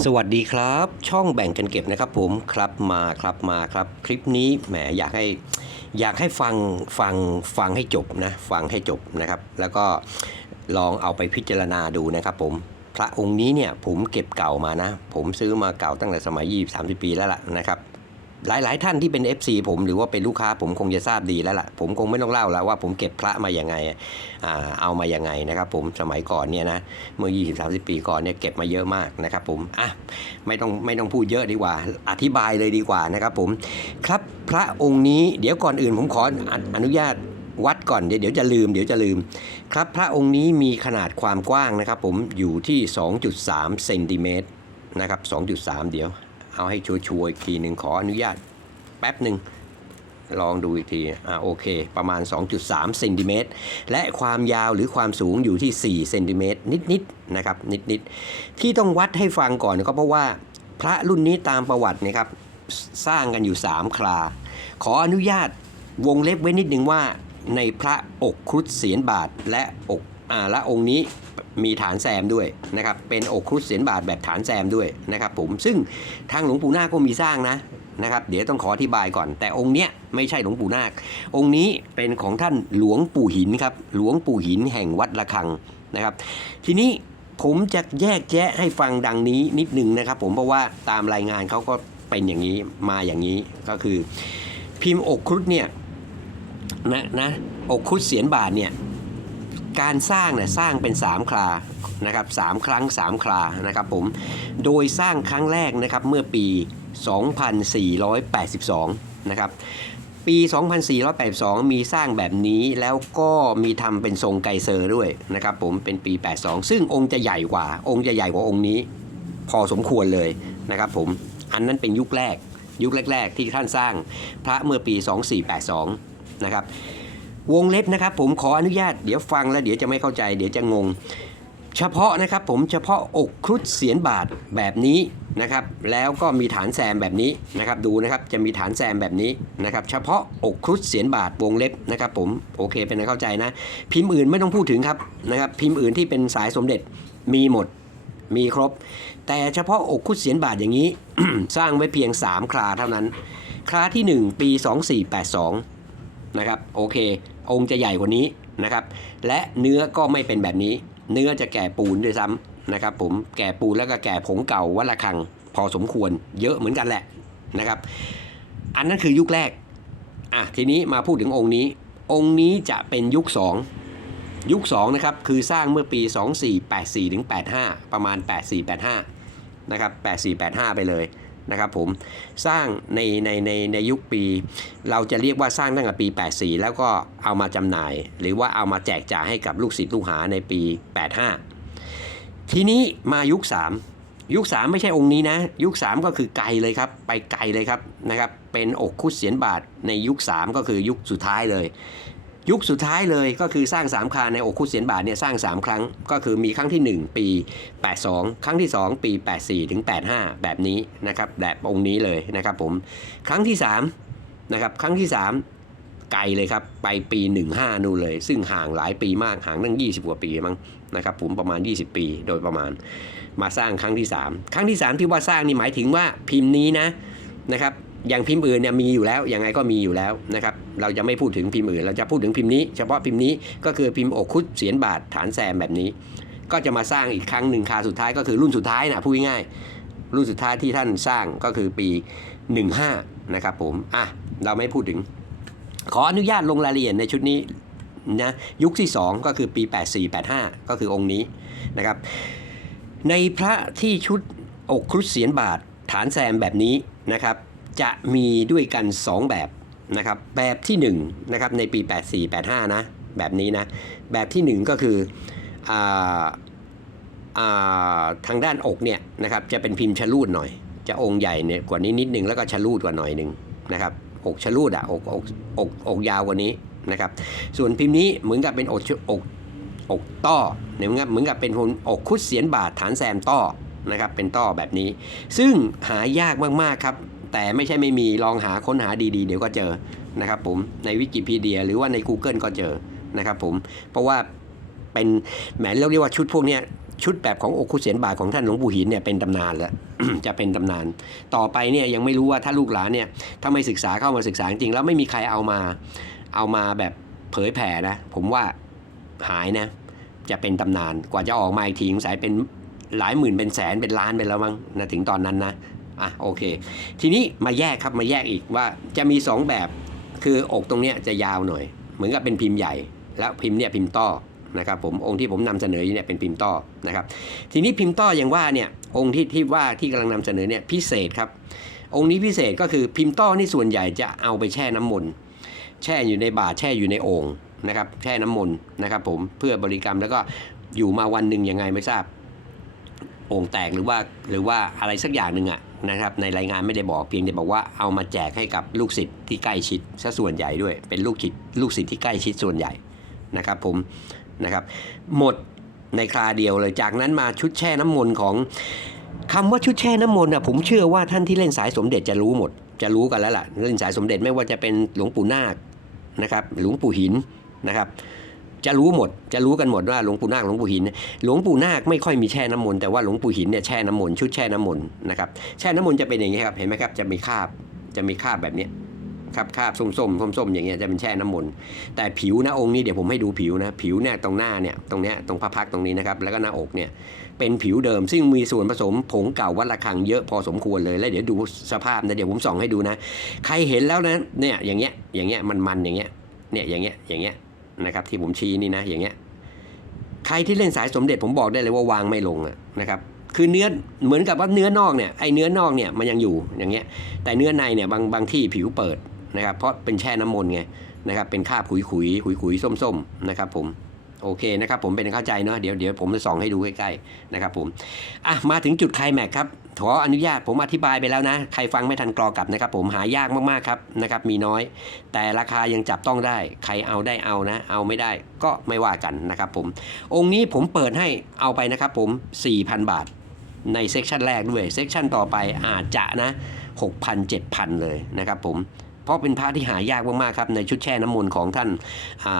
สวัสดีครับ ช่องแบ่งกันเก็บนะครับผมครับมาครับมาครับ คลิปนี้แหมอยากให้อยากให้ฟังฟังฟังให้จบนะฟังให้จบนะครับ แล้วก็ลองเอาไปพิจารณาดูนะครับผมพระองค์นี้เนี่ยผมเก็บเก่ามานะ ผมซื้อมาเก่าตั้งแต่สมัยยี่สามสิบปีแล้วล่ะนะครับ หลายๆ ท่านที่เป็น FC ผมหรือว่าเป็นลูกค้าผมคงจะทราบดีแล้วล่ะ ผมคงไม่ต้องเล่าแล้วว่าผมเก็บพระมาอย่างไงอ่าเอามาอย่างไงนะครับ ผมสมัยก่อนเนี่ยนะเมื่อ 20-30 ปีก่อนเนี่ยเก็บมาเยอะมากนะครับผมอะไม่ต้องไม่ต้องพูดเยอะดีกว่า อธิบายเลยดีกว่านะครับผมครับพระองค์นี้เดี๋ยวก่อนอื่นผมขอออนุญาตวัดก่อนเดี๋ยวเดี๋ยวจะลืมเดี๋ยวจะลืม ครับพระองค์นี้มีขนาดความกว้างนะครับ ผมอยู่ที่ 2.3เซนติเมตรนะครับ2.3 เดี๋ยว เอาให้ชัวร์ๆอีกทีหนึ่งขออนุญาตแป๊บหนึ่งลองดูอีกที อ่าโอเค ประมาณ 2.3เซนติเมตร และความยาวหรือความสูงอยู่ที่ 4 เซนติเมตรนิดๆ นะครับ นิดๆ ที่ต้องวัดให้ฟังก่อนก็เพราะว่าพระรุ่นนี้ตามประวัติเนะครับ สร้างกันอยู่ 3คราขออนุญาตวงเล็บไว้นิดนึงว่า ในพระอกครุฑเสียนบาทและอกอ่าและองค์นี้ มีฐานแซมด้วยนะครับเป็นอกครุฑเสียนบาทแบบฐานแซมด้วยนะครับผมซึ่งทางหลวงปู่นาคก็มีสร้างนะนะครับเดี๋ยวต้องขออธิบายก่อน แต่องค์เนี้ยไม่ใช่หลวงปู่นาค องค์นี้เป็นของท่านหลวงปู่หินครับหลวงปู่หินแห่งวัดระฆังนะครับทีนี้ผมจะแยกแยะให้ฟังดังนี้นิดนึงนะครับ ผมเพราะว่าตามรายงานเขาก็เป็นอย่างนี้มาอย่างนี้ก็คือ พิมพ์อกครุฑเนี่ยนะนะอกครุฑเสียนบาทเนี่ย การสร้างเนี่ยสร้างเป็น 3 ครานะครับสามครั้ง 3 ครานะครับผมโดยสร้างครั้งแรกนะครับเมื่อปี 2482 นะครับปี 2482 มีสร้างแบบนี้แล้วก็มีทำเป็นทรงไกเซอร์ด้วยนะครับผมเป็นปี 82 ซึ่งองค์จะใหญ่กว่า องค์จะใหญ่กว่าองค์นี้ พอสมควรเลยนะครับผมอันนั้นเป็นยุคแรก ยุคแรก ๆ ที่ท่านสร้างพระเมื่อปี 2482 นะครับ วงเล็บนะครับ ผมขออนุญาตเดี๋ยวฟังแล้วเดี๋ยวจะไม่เข้าใจ เดี๋ยวจะงง เฉพาะนะครับผมเฉพาะอกครุฑเสียนบาทแบบนี้นะครับ แล้วก็มีฐานแซมแบบนี้นะครับ ดูนะครับจะมีฐานแซมแบบนี้นะครับ เฉพาะอกครุฑเสียนบาทวงเล็บนะครับ ผมโอเคเป็นเข้าใจนะ พิมพ์อื่นไม่ต้องพูดถึงครับนะครับ พิมพ์อื่นที่เป็นสายสมเด็จมีหมดมีครบ แต่เฉพาะอกครุฑเสียนบาทอย่างนี้ สร้างไว้เพียง 3 คราเท่านั้น คราทีหนึ่1 ปี 2482 นะครับโอเค องค์จะใหญ่กว่านี้นะครับและเนื้อก็ไม่เป็นแบบนี้ เนื้อจะแก่ปูนด้วยซ้ำนะครับผมแก่ปูนแล้วก็แก่ผงเก่าวัดระฆังพอสมควรเยอะเหมือนกันแหละนะครับ อันนั้นคือยุคแรกอะทีนี้มาพูดถึงองค์นี้ องค์นี้จะเป็นยุค 2 ยุค2นะครับคือสร้างเมื่อปี 2484ถึง85 ประมาณ 8485นะครับ8485 ไปเลย นะครับผมสร้างในในในในยุคปี เราจะเรียกว่าสร้างตั้งแต่ปี 84 แล้วก็เอามาจำหน่าย หรือว่าเอามาแจกจ่ายให้กับลูกศิษย์ลูกหาในปี 85 ทีนี้มายุค 3 ยุค 3 ไม่ใช่องค์นี้นะ ยุค 3 ก็คือไกลเลยครับ ไปไกลเลยครับนะครับเป็นอกคุดเสียนบาทในยุค 3 ก็คือยุคสุดท้ายเลย ยุคสุดท้ายเลยก็คือสร้าง3คราในโอคุเสียนบาทเนี่ยสร้าง 3 ครั้ง ก็คือมีครั้งที่ 1 ปี 82 ครั้งที่ 2 ปี 84 ถึง 85 แบบนี้นะครับแบบองค์นี้เลยนะครับผมครั้งที่3นะครับครั้งที่ 3 ไกลเลยครับไปปี 15 นู่นเลย ซึ่งห่างหลายปีมากห่างตั้ง 20 กว่าปีมั้งนะครับผมประมาณ 20 ปีโดยประมาณ มาสร้างครั้งที่ 3 ครั้งที่ 3 ที่ว่าสร้างนี่หมายถึงว่าพิมพ์นี้นะนะครับ อย่างพิมพ์อื่นเนี่ยมีอยู่แล้วยังไงก็มีอยู่แล้วนะครับเราจะไม่พูดถึงพิมพ์อื่น เราจะพูดถึงพิมพ์นี้ เฉพาะพิมพ์นี้ก็คือพิมพ์อกคุดเสียนบาทฐานแซมแบบนี้ ก็จะมาสร้างอีกครั้งหนึ่งคาสุดท้ายก็คือรุ่นสุดท้ายนะพูดง่ายๆรุ่นสุดท้ายที่ท่านสร้างก็คือปี 15 นะครับผมอะเราไม่พูดถึง ขออนุญาตลงรายละเอียดในชุดนี้นะยุคที่ 2 ก็คือปี 84-85 ก็คือองค์นี้นะครับ ในพระที่ชุดอกครุฑเสียนบาทฐานแซมแบบนี้นะครับ จะมีด้วยกัน 2 แบบนะครับ แบบที่1นะครับในปี 84-85 นะ แบบนี้นะ แบบที่ 1 ก็คืออาอ่าทางด้านอกเนี่ยนะครับจะเป็นพิมพ์ชะลูดหน่อย จะองค์ใหญ่เนี่ยกว่านี้นิดนึงแล้วก็ชะลูดกว่าหน่อยหนึ่งนะครับอกชะลูดอะอกอกอกอกยาวกว่านี้นะครับ ส่วนพิมพ์นี้เหมือนกับเป็นอกชอกอกต้อเนี่ยเหมือนกับเหมือนกับเป็นอกคุดเสียนบาทฐานแซมต้อนะครับเป็นต้อแบบนี้ ซึ่งหายากมากๆครับ แต่ไม่ใช่ไม่มีลองหาค้นหาดีๆ เดี๋ยวก็เจอนะครับผมในวิกิพีเดียหรือว่าใน Google ก็เจอนะครับผมเพราะว่าเป็นแหมเรียกว่าชุดพวกเนี้ยชุดแบบของโอคุเสียนบาทของท่านหลวงปู่หินเนี่ยเป็นตำนานแล้วจะเป็นตำนาน ต่อไปเนี่ยยังไม่รู้ว่าถ้าลูกหลานเนี่ยถ้าไม่ศึกษาเข้ามาศึกษาจริงแล้วไม่มีใครเอามาเอามาแบบเผยแผ่นะ ผมว่าหายนะ จะเป็นตำนานกว่าจะออกมาอีกทีสงสัยเป็นหลายหมื่นเป็นแสนเป็นล้านไปแล้วมั้งนะถึงตอนนั้นนะ อะโอเค ทีนี้มาแยกครับมาแยกอีกว่าจะมีสองแบบ คืออกตรงเนี้ยจะยาวหน่อย เหมือนกับเป็นพิมพ์ใหญ่ แล้วพิมพ์เนี่ยพิมพ์ต้อนะครับผมองค์ที่ผมนำเสนออยู่เนี่ยเป็นพิมพ์ต้อนะครับ ทีนี้พิมพ์ต้ออย่างว่าเนี่ยองค์ที่ที่ว่าที่กำลังนำเสนอเนี่ยพิเศษครับ องค์นี้พิเศษก็คือพิมพ์ต้อนี่ส่วนใหญ่จะเอาไปแช่น้ำมนต์แช่อยู่ในบาตรแช่อยู่ในโอ่งนะครับแช่น้ำมนต์นะครับผมเพื่อบริกรรมแล้วก็อยู่มาวันหนึ่งยังไงไม่ทราบโอ่งแตกหรือว่าหรือว่าอะไรสักอย่างหนึ่งอะ นะครับในรายงานไม่ได้บอกเพียงแต่บอกว่าเอามาแจกให้กับลูกศิษย์ที่ใกล้ชิดซะส่วนใหญ่ด้วย เป็นลูกศิษย์ลูกศิษย์ที่ใกล้ชิดส่วนใหญ่นะครับผมนะครับหมดในคราเดียวเลยจากนั้นมาชุดแช่น้ำมนต์ของคำว่าชุดแช่น้ำมนต์อะผมเชื่อว่าท่านที่เล่นสายสมเด็จจะรู้หมด จะรู้กันแล้วล่ะเล่นสายสมเด็จไม่ว่าจะเป็นหลวงปู่นาคนะครับหลวงปู่หินนะครับ จะรู้หมด จะรู้กันหมดว่าหลวงปู่นาคหลวงปู่หิน หลวงปู่นาคไม่ค่อยมีแช่น้ำมนต์แต่ว่าหลวงปู่หินเนี่ยแช่น้ำมนต์ชุดแช่น้ำมนต์นะครับแช่น้ำมนต์จะเป็นอย่างนี้ครับเห็นไหมครับจะมีคราบจะมีคราบแบบนี้ครับคราบส้มๆส้มๆอย่างเงี้ยจะเป็นแช่น้ำมนต์แต่ผิวนะองค์นี้เดี๋ยวผมให้ดูผิวนะผิวเนี่ยตรงหน้าเนี่ยตรงเนี้ยตรงพระพักตรงนี้นะครับแล้วก็หน้าอกเนี่ยเป็นผิวเดิมซึ่งมีส่วนผสมผงเก่าวัดระฆังเยอะพอสมควรเลยแล้วเดี๋ยวดูสภาพนะเดี๋ยวผมส่องให้ดูนะ ใครเห็นแล้วนะเนี่ยอย่างเงี้ยอย่างเงี้ยมันมันอย่างเงี้ยเนี่ยอย่างเงี้ยอย่างเงี้ย นะครับที่ผมชี้นี่นะอย่างเงี้ยใครที่เล่นสายสมเด็จผมบอกได้เลยว่าวางไม่ลงนะครับคือเนื้อเหมือนกับว่าเนื้อนอกเนี่ยไอ้เนื้อนอกเนี่ยมันยังอยู่อย่างเงี้ยแต่เนื้อในเนี่ยบางบางที่ผิวเปิดนะครับเพราะเป็นแช่น้ำมนต์ไงนะครับเป็นคาบขุยขุยขุยขุยๆส้มๆนะครับผมโอเคนะครับผมเป็นเข้าใจเนาะเดี๋ยวเดี๋ยวผมจะส่องให้ดูใกล้ๆนะครับผมอะมาถึงจุดไคลแม็กครับ ขออนุญาตผมอธิบายไปแล้วนะ ใครฟังไม่ทันกรอกลับนะครับ ผมหายากมากๆครับนะครับ มีน้อย แต่ราคายังจับต้องได้ ใครเอาได้เอานะ เอาไม่ได้ก็ไม่ว่ากันนะครับผม องค์นี้ผมเปิดให้เอาไปนะครับผม 4,000 บาท ในเซกชันแรกด้วยเซกชันต่อไปอาจจะนะ 6,000 7,000 เลยนะครับผมเพราะเป็นพระที่หายากมากๆครับในชุดแช่น้ำมนต์ของท่านา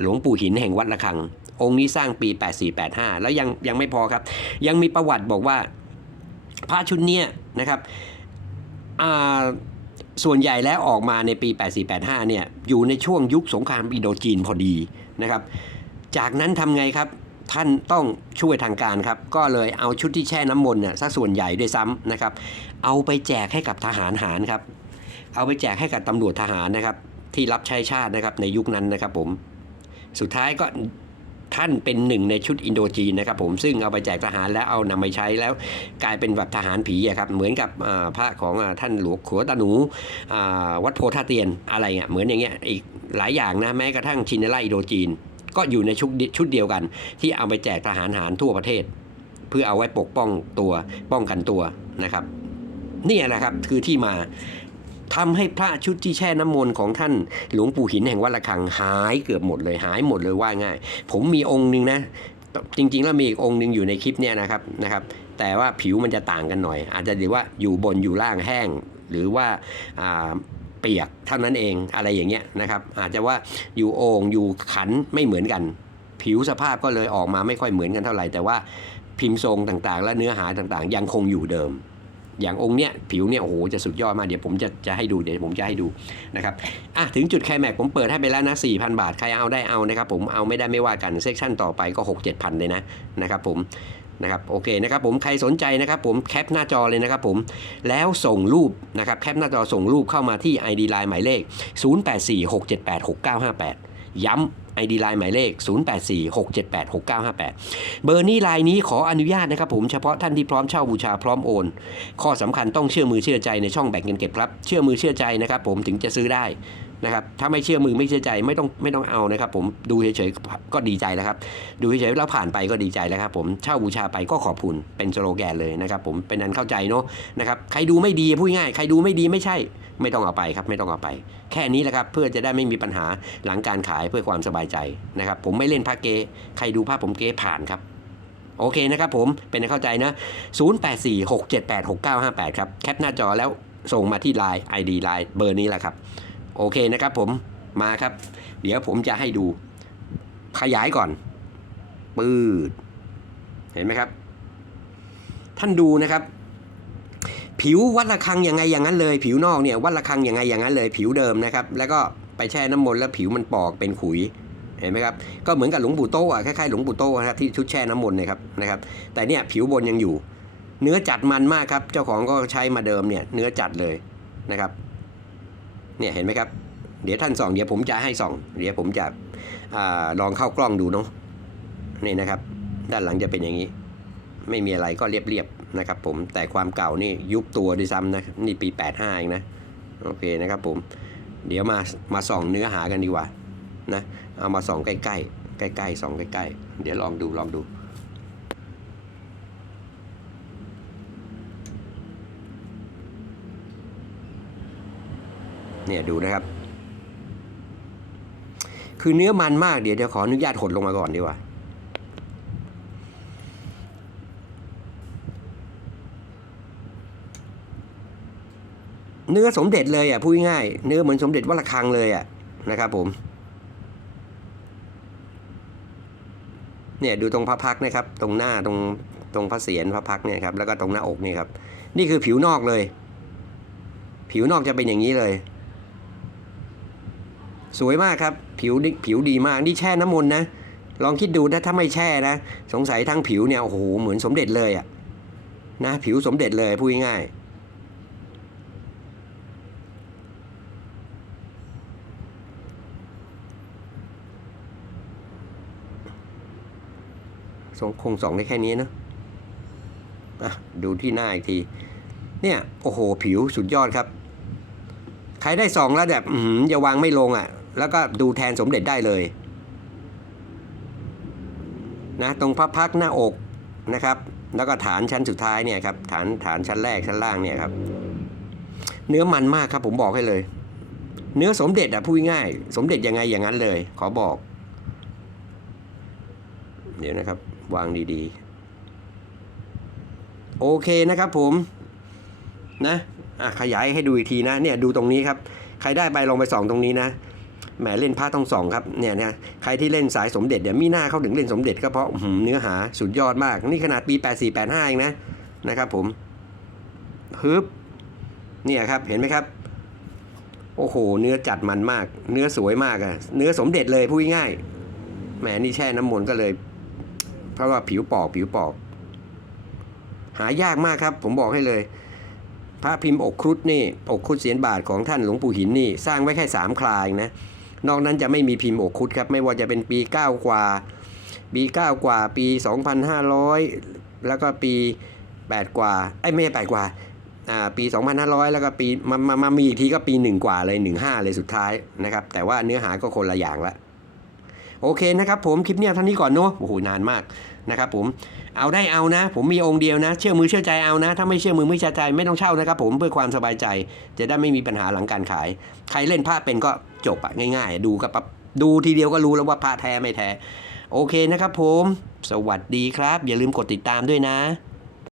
หลวงปู่หินแห่งวัดระฆัง องค์นี้สร้างปี 8485 แล้วยังยังไม่พอครับ ยังมีประวัติบอกว่า พระชุดเนี้ยนะครับส่วนใหญ่แล้วออกมาในปี 8485 เนี่ยอยู่ในช่วงยุคสงครามอินโดจีนพอดีนะครับ จากนั้นทำไงครับท่านต้องช่วยทางการครับ ก็เลยเอาชุดที่แช่น้ำมนต์น่ะซะส่วนใหญ่ด้วยซ้ำนะครับ เอาไปแจกให้กับทหารหารครับ เอาไปแจกให้กับตำรวจทหารนะครับ ที่รับใช้ชาตินะครับในยุคนั้นนะครับผม สุดท้ายก็ ท่านเป็นหนึ่งในชุดอินโดจีนนะครับผมซึ่งเอาไปแจกทหารแล้วเอานำไปใช้แล้วกลายเป็นแบบทหารผีครับเหมือนกับพระของอท่านหลวงขัวตาหนูวัดโพธาเตียนอะไรเงี้ยเหมือนอย่างเงี้ยอีกหลายอย่างนะแม้กระทั่งชินเนล่าอินโดจีน ก็อยู่ในชุดชุดเดียวกัน ที่เอาไปแจกทหารหารทั่วประเทศ เพื่อเอาไว้ปกป้องตัวป้องกันตัวนะครับนี่แหละครับคือที่มา ทำให้พระชุดที่แช่น้ำมนต์ของท่านหลวงปู่หินแห่งวัดระฆังหายเกือบหมดเลยหายหมดเลยว่าง่าย ผมมีองค์หนึ่งนะ จริงๆแล้วมีอีกองค์หนึ่งอยู่ในคลิปเนี่ยนะครับนะครับ แต่ว่าผิวมันจะต่างกันหน่อย อาจจะหรือว่าอยู่บนอยู่ล่างแห้ง หรือว่าอ่าเปียกเท่านั้นเองอะไรอย่างเงี้ยนะครับ อาจจะว่าอยู่โอ่งอยู่ขันไม่เหมือนกัน ผิวสภาพก็เลยออกมาไม่ค่อยเหมือนกันเท่าไหร่แต่ว่าพิมพ์ทรงต่างๆ และเนื้อหาต่างๆ ยังคงอยู่เดิม อย่างองค์เนี้ยผิวเนี่ยโอ้โหจะสุดยอดมากเดี๋ยวผมจะจะให้ดูเดี๋ยวผมจะให้ดูนะครับอะถึงจุดไคลแม็กผมเปิดให้ไปแล้วนะ4,000 บาทใครเอาได้เอานะครับผมเอาไม่ได้ไม่ว่ากันเซกชันต่อไปก็ 6 7 0 0 0 เลยนะนะครับผมนะครับโอเคนะครับผมใครสนใจนะครับผมแคปหน้าจอเลยนะครับผมแล้วส่งรูปนะครับแคปหน้าจอส่งรูปเข้ามาที่ ID Line หมายเลข 0846786958 ย้ำ ID Line หมายเลข 0846786958 เบอร์นี้ไลน์นี้ขออนุญาตนะครับผมเฉพาะท่านที่พร้อมเช่าบูชาพร้อมโอน ข้อสำคัญต้องเชื่อมือเชื่อใจในช่องแบ่งเงินเก็บครับ เชื่อมือเชื่อใจนะครับผมถึงจะซื้อได้นะครับถ้าไม่เชื่อมือไม่เชื่อใจไม่ต้องไม่ต้องเอานะครับ ผมดูเฉยๆก็ดีใจแล้วครับ ดูเฉยๆแล้วผ่านไปก็ดีใจแล้วครับผมเช่าบูชาไปก็ขอบคุณเป็นสโลแกนเลยนะครับผมเป็นอันเข้าใจเนาะนะครับใครดูไม่ดีพูดง่ายใครดูไม่ดีไม่ใช่ ไม่ต้องเอาไปครับไม่ต้องเอาไป แค่นี้แหละครับเพื่อจะได้ไม่มีปัญหาหลังการขายเพื่อความสบายใจนะครับ ผมไม่เล่นพระเกใครดูภาพผมเกผ่านครับโอเคนะครับผมเป็นอันเข้าใจนะ 0846786958 ครับ แคปหน้าจอแล้วส่งมาที่ Line ID Line เบอร์นี้แหละครับ โอเคนะครับผมมาครับ เดี๋ยวผมจะให้ดู ขยายก่อน ปืด เห็นไหมครับ ท่านดูนะครับ ผิววัดระฆังยังไงอย่างนั้นเลย ผิวนอกเนี่ยวัดระฆังยังไงอย่างนั้นเลย ผิวเดิมนะครับ แล้วก็ไปแช่น้ำมนต์แล้วผิวมันปอกเป็นขุยเห็นไหมครับก็เหมือนกับหลวงปู่โตอะคล้ายๆหลวงปู่โตนะครับที่ชุดแช่น้ำมนต์นะครับนะครับ แต่เนี่ยผิวบนยังอยู่ เนื้อจัดมันมากครับ เจ้าของก็ใช้มาเดิมเนี่ยเนื้อจัดเลยนะครับ เนี่ยเห็นไหมครับ เดี๋ยวท่านส่องเดี๋ยวผมจะให้ส่องเดี๋ยวผมจะอลองเข้ากล้องดูเนาะนี่นะครับ ด้านหลังจะเป็นอย่างนี้ ไม่มีอะไรก็เรียบ นะครับผมแต่ความเก่านี่ยุบตัวด้วยซ้ำนะนี่ปี 85 เองนะโอเคนะครับผมเดี๋ยวมามาส่องเนื้อหากันดีกว่านะเอามาส่องใกล้ๆใกล้ๆส่องใกล้ๆ เดี๋ยวลองดูลองดูเนี่ยดูนะครับ คือเนื้อมันมากเดี๋ยวจะขออนุญาตหดลงมาก่อนดีกว่า เนื้อสมเด็จเลยอะพูดง่ายเนื้อเหมือนสมเด็จวัดระฆังเลยอะนะครับผม เนี่ยดูตรงพระพักนะครับ ตรงหน้าตรงตรงพระเศียรพระพักเนี่ยครับแล้วก็ตรงหน้าอกนี่ครับ นี่คือผิวนอกเลย ผิวนอกจะเป็นอย่างนี้เลย สวยมากครับ ผิวผิวดีมากนี่แช่น้ำมนต์นะลองคิดดูนะถ้าไม่แช่นะ สงสัยทั้งผิวเนี่ยโอ้โหเหมือนสมเด็จเลยอะนะผิวสมเด็จเลยพูดง่ายๆ คงสองได้แค่นี้นะอะดูที่หน้าอีกที เนี่ย โอ้โห ผิวสุดยอดครับ ใครได้สองแล้วแบบอย่าวางไม่ลงอะ แล้วก็ดูแทนสมเด็จได้เลย นะ ตรงพระพักหน้าอกนะครับ แล้วก็ฐานชั้นสุดท้ายเนี่ยครับ ฐานฐานชั้นแรกชั้นล่างเนี่ยครับ เนื้อมันมากครับผมบอกให้เลย เนื้อสมเด็จอะพูดง่าย สมเด็จยังไงอย่างนั้นเลย ขอบอก เดี๋ยวนะครับ วางดีๆ โอเคนะครับผมนะอะขยายให้ดูอีกทีนะเนี่ยดูตรงนี้ครับ ใครได้ไปลองไปส่องตรงนี้นะแหมเล่นพระต้องสองครับเนี่ยนะใครที่เล่นสายสมเด็จเดี๋ยวมีหน้าเขาถึงเล่นสมเด็จก็เพราะหือเนื้อหาสุดยอดมาก นี่ขนาดปี 84 85 เองนะนะครับผมฮึบเนี่ยครับเห็นไหมครับ โอ้โห เนื้อจัดมันมาก เนื้อสวยมากอะเนื้อสมเด็จเลยพูดง่ายแหมนี่แช่น้ำมนต์ก็เลย เพราะว่าผิวปอกผิวปอก หายากมากครับ ผมบอกให้เลย พระพิมพ์อกครุฑนี่อกครุฑเสียนบาทของท่านหลวงปู่หินนี่ สร้างไว้แค่สามคลายนะนอกนั้นจะไม่มีพิมพ์อกครุฑครับ ไม่ว่าจะเป็นปี 9 กว่า ปี 9 กว่า ปี 2,500 แล้วก็ปี 8 กว่าไอ้ไม่ใช่8กว่าอ่าปี 2,500 แล้วก็ปีมามามามีอีกทีก็ปี 1 กว่าเลย 15 เลยสุดท้ายนะครับ แต่ว่าเนื้อหาก็คนละอย่างละ โอเคนะครับผมคลิปเนี้ยเท่านี้ก่อนเนาะโอ้โหนานมากนะครับผมเอาได้เอานะ ผมมีองค์เดียวนะ เชื่อมือเชื่อใจเอานะ ถ้าไม่เชื่อมือไม่เชื่อใจไม่ต้องเช่านะครับผมเพื่อความสบายใจ จะได้ไม่มีปัญหาหลังการขาย ใครเล่นพระเป็นก็จบอะง่าย ๆ ดูกับปั๊บดูทีเดียวก็รู้แล้วว่าพระแท้ไม่แท้ โอเคนะครับผม สวัสดีครับ อย่าลืมกดติดตามด้วยนะ